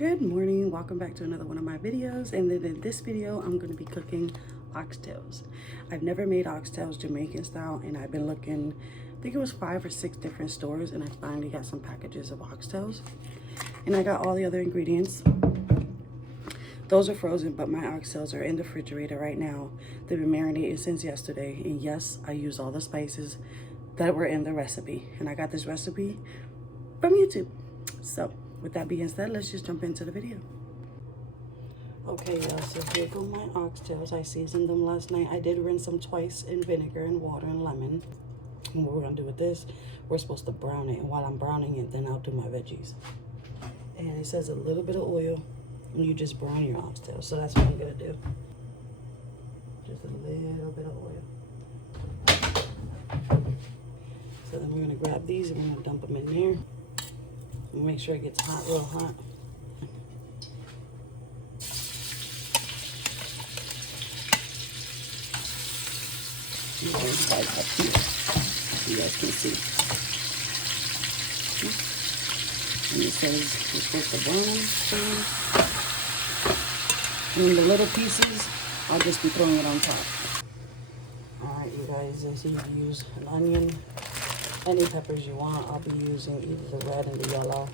Good morning, welcome back to another one of my videos. And then in this video I'm going to be cooking oxtails. I've never made oxtails Jamaican style, and I've been looking, I think it was 5 or 6 different stores, and I finally got some packages of oxtails, and I got all the other ingredients. Those are frozen, but my oxtails are in the refrigerator right now. They've been marinating since yesterday, and yes, I use all the spices that were in the recipe, and I got this recipe from YouTube. So with that being said, let's just jump into the video. Okay, y'all, so here go my oxtails. I seasoned them last night. I did rinse them twice in vinegar and water and lemon. And what we're gonna do with this, we're supposed to brown it, and while I'm browning it, then I'll do my veggies. And it says a little bit of oil, and you just brown your oxtails. So that's what I'm gonna do. Just a little bit of oil. So then we're gonna grab these and we're gonna dump them in there. Make sure it gets hot, real hot. You guys up here, you guys can see. And it says you're supposed to brown. And the little pieces, I'll just be throwing it on top. Alright, you guys, I see you use an onion. Any peppers you want. I'll be using either the red and the yellow.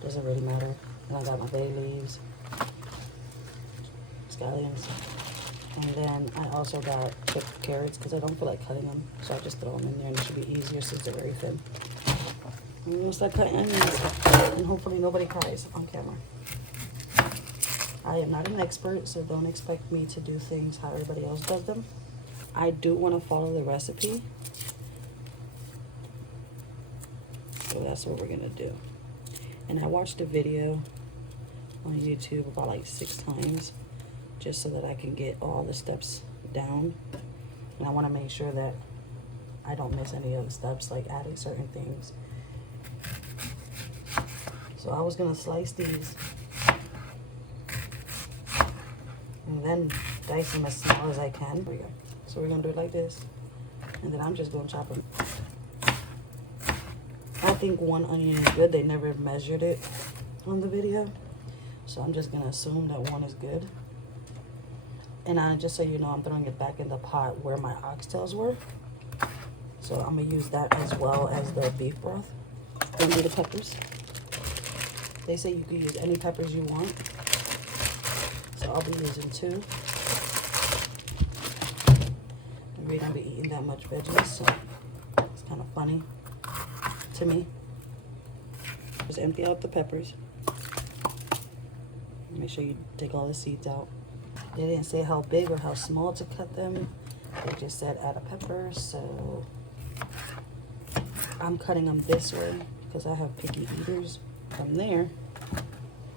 Doesn't really matter. And I got my bay leaves, scallions, and then I also got chipped carrots because I don't feel like cutting them, so I just throw them in there, and it should be easier since they're very thin. And we're gonna start cutting onions, and hopefully nobody cries on camera. I am not an expert, so don't expect me to do things how everybody else does them. I do want to follow the recipe. So that's what we're gonna do. And I watched a video on YouTube about like 6 times just so that I can get all the steps down. And I want to make sure that I don't miss any of the steps, like adding certain things. So I was gonna slice these and then dice them as small as I can. There we go. So we're gonna do it like this, and then I'm just gonna chop them. I think 1 onion is good. They never measured it on the video, so I'm just gonna assume that 1 is good. And just so you know, I'm throwing it back in the pot where my oxtails were, so I'm gonna use that as well as the beef broth. Then do the peppers. They say you can use any peppers you want, so I'll be using 2. We don't be eating that much veggies, so it's kind of funny to me. Just empty out the peppers. Make sure you take all the seeds out. They didn't say how big or how small to cut them. They just said add a pepper, so I'm cutting them this way because I have picky eaters. From there,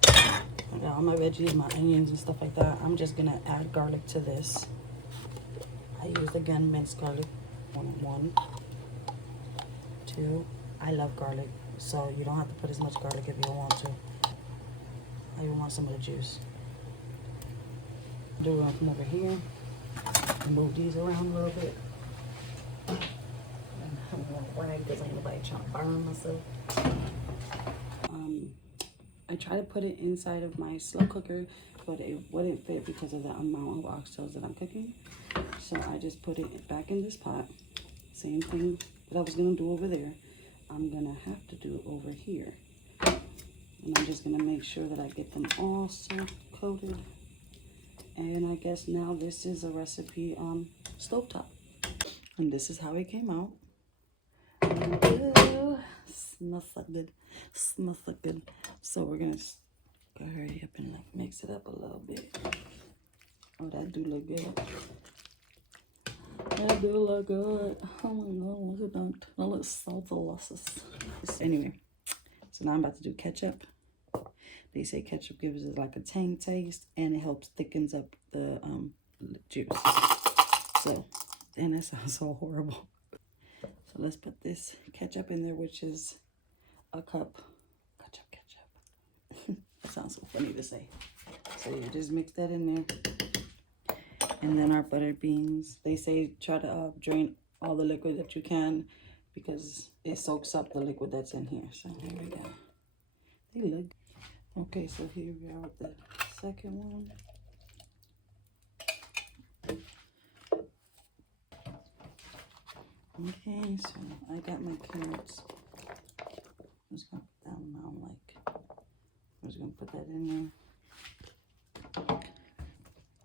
I got all my veggies, my onions and stuff like that. I'm just gonna add garlic to this. I used, again, minced garlic. 1, 2. I love garlic, so you don't have to put as much garlic if you don't want to. I even want some of the juice. Do it from over here and move these around a little bit. And I'm gonna rag because ain't nobody trying to burn myself. I tried to put it inside of my slow cooker, but it wouldn't fit because of the amount of oxtails that I'm cooking. So I just put it back in this pot. Same thing that I was gonna do over there, I'm gonna have to do over here. And I'm just gonna make sure that I get them all soft coated. And I guess now this is a recipe on stovetop. And this is how it came out. Ooh, smells so good. Smells so good. So we're gonna go hurry up and like mix it up a little bit. Oh, that do look good. That do look good. Oh my god, look at that. That looks so delicious. Anyway, so now I'm about to do ketchup. They say ketchup gives it like a tang taste, and it helps thickens up the juice. So, and that sounds so horrible. So let's put this ketchup in there, which is a cup. Ketchup. That sounds so funny to say. So you just mix that in there. And then our buttered beans. They say try to drain all the liquid that you can because it soaks up the liquid that's in here. So here we go. They look Okay, so here we are with the second one. Okay, so I got my carrots. I'm just gonna put that one on, like, I'm just gonna put that in there.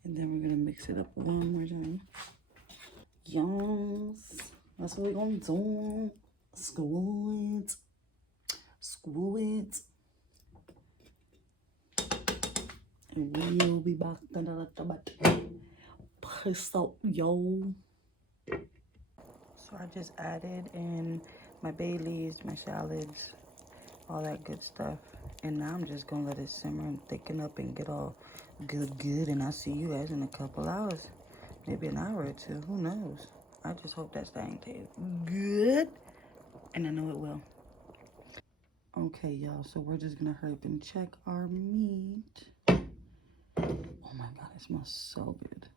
And then we're gonna mix it up one more time. Yes, that's what we're gonna do. Screw it. Screw it. And we'll be back in a little bit. Peace out, yo. So I just added in my bay leaves, my shallots, all that good stuff. And now I'm just gonna let it simmer and thicken up and get all good. And I'll see you guys in a couple hours. Maybe an hour or two, who knows? I just hope that thing tastes good. And I know it will. Okay, y'all, so we're just gonna hurry up and check our meat. Oh my God, it smells so good.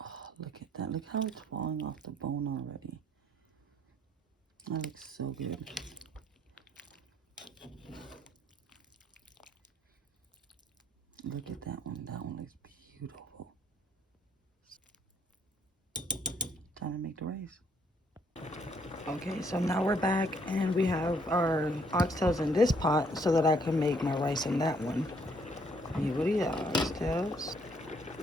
Oh, look at that. Look how it's falling off the bone already. That looks so good. Look at that one. That one looks beautiful. Time to make the rice. Okay, so now we're back and we have our oxtails in this pot so that I can make my rice in that one. Here, what are your oxtails?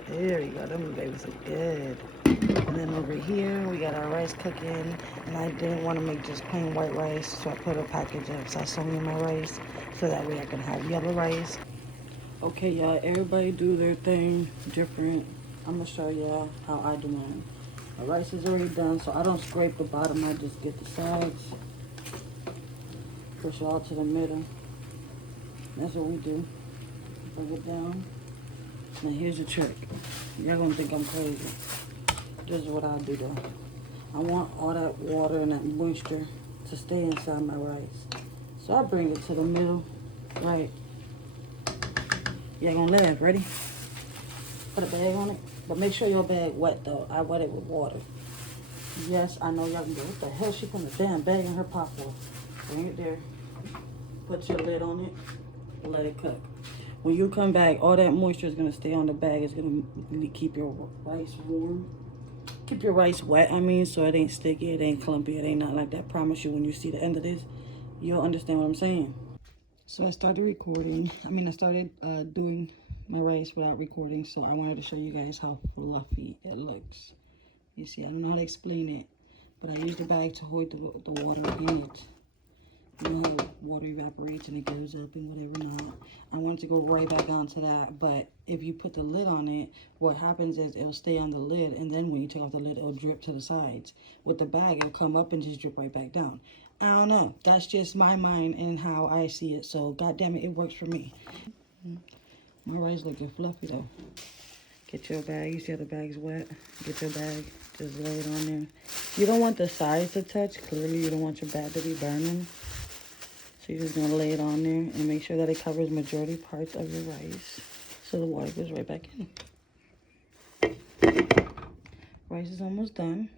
There you go. Them babies look good. And then over here, we got our rice cooking. And I didn't want to make just plain white rice, so I put a package of sasami in my rice so that way I can have yellow rice. Okay, y'all, everybody do their thing different. I'm going to show y'all how I do mine. My rice is already done, so I don't scrape the bottom. I just get the sides, push it all to the middle. That's what we do. Bring it down. Now here's the trick. Y'all gonna think I'm crazy. This is what I do though. I want all that water and that moisture to stay inside my rice. So I bring it to the middle, right? Y'all gonna laugh, ready? Put a bag on it. But make sure your bag wet though. I wet it with water. Yes, I know y'all can go, what the hell? She put a damn bag in her pot for? Bring it there. Put your lid on it. And let it cook. When you come back, all that moisture is gonna stay on the bag. It's gonna keep your rice warm. Keep your rice wet, I mean, so it ain't sticky, it ain't clumpy, it ain't not like that. Promise you, when you see the end of this, you'll understand what I'm saying. So I started recording. I started doing my rice without recording, so I wanted to show you guys how fluffy it looks. You see, I don't know how to explain it, but I use the bag to hold the water in it. You know how water evaporates and it goes up and whatever not. I wanted to go right back onto that, but if you put the lid on it, what happens is it'll stay on the lid, and then when you take off the lid, it'll drip to the sides. With the bag, it'll come up and just drip right back down. I don't know. That's just my mind and how I see it. So, goddamn it works for me. My rice looking fluffy though. Get your bag. You see how the bag's wet? Get your bag. Just lay it on there. You don't want the sides to touch. Clearly, you don't want your bag to be burning. So you're just gonna lay it on there and make sure that it covers majority parts of your rice so the water goes right back in. Rice is almost done.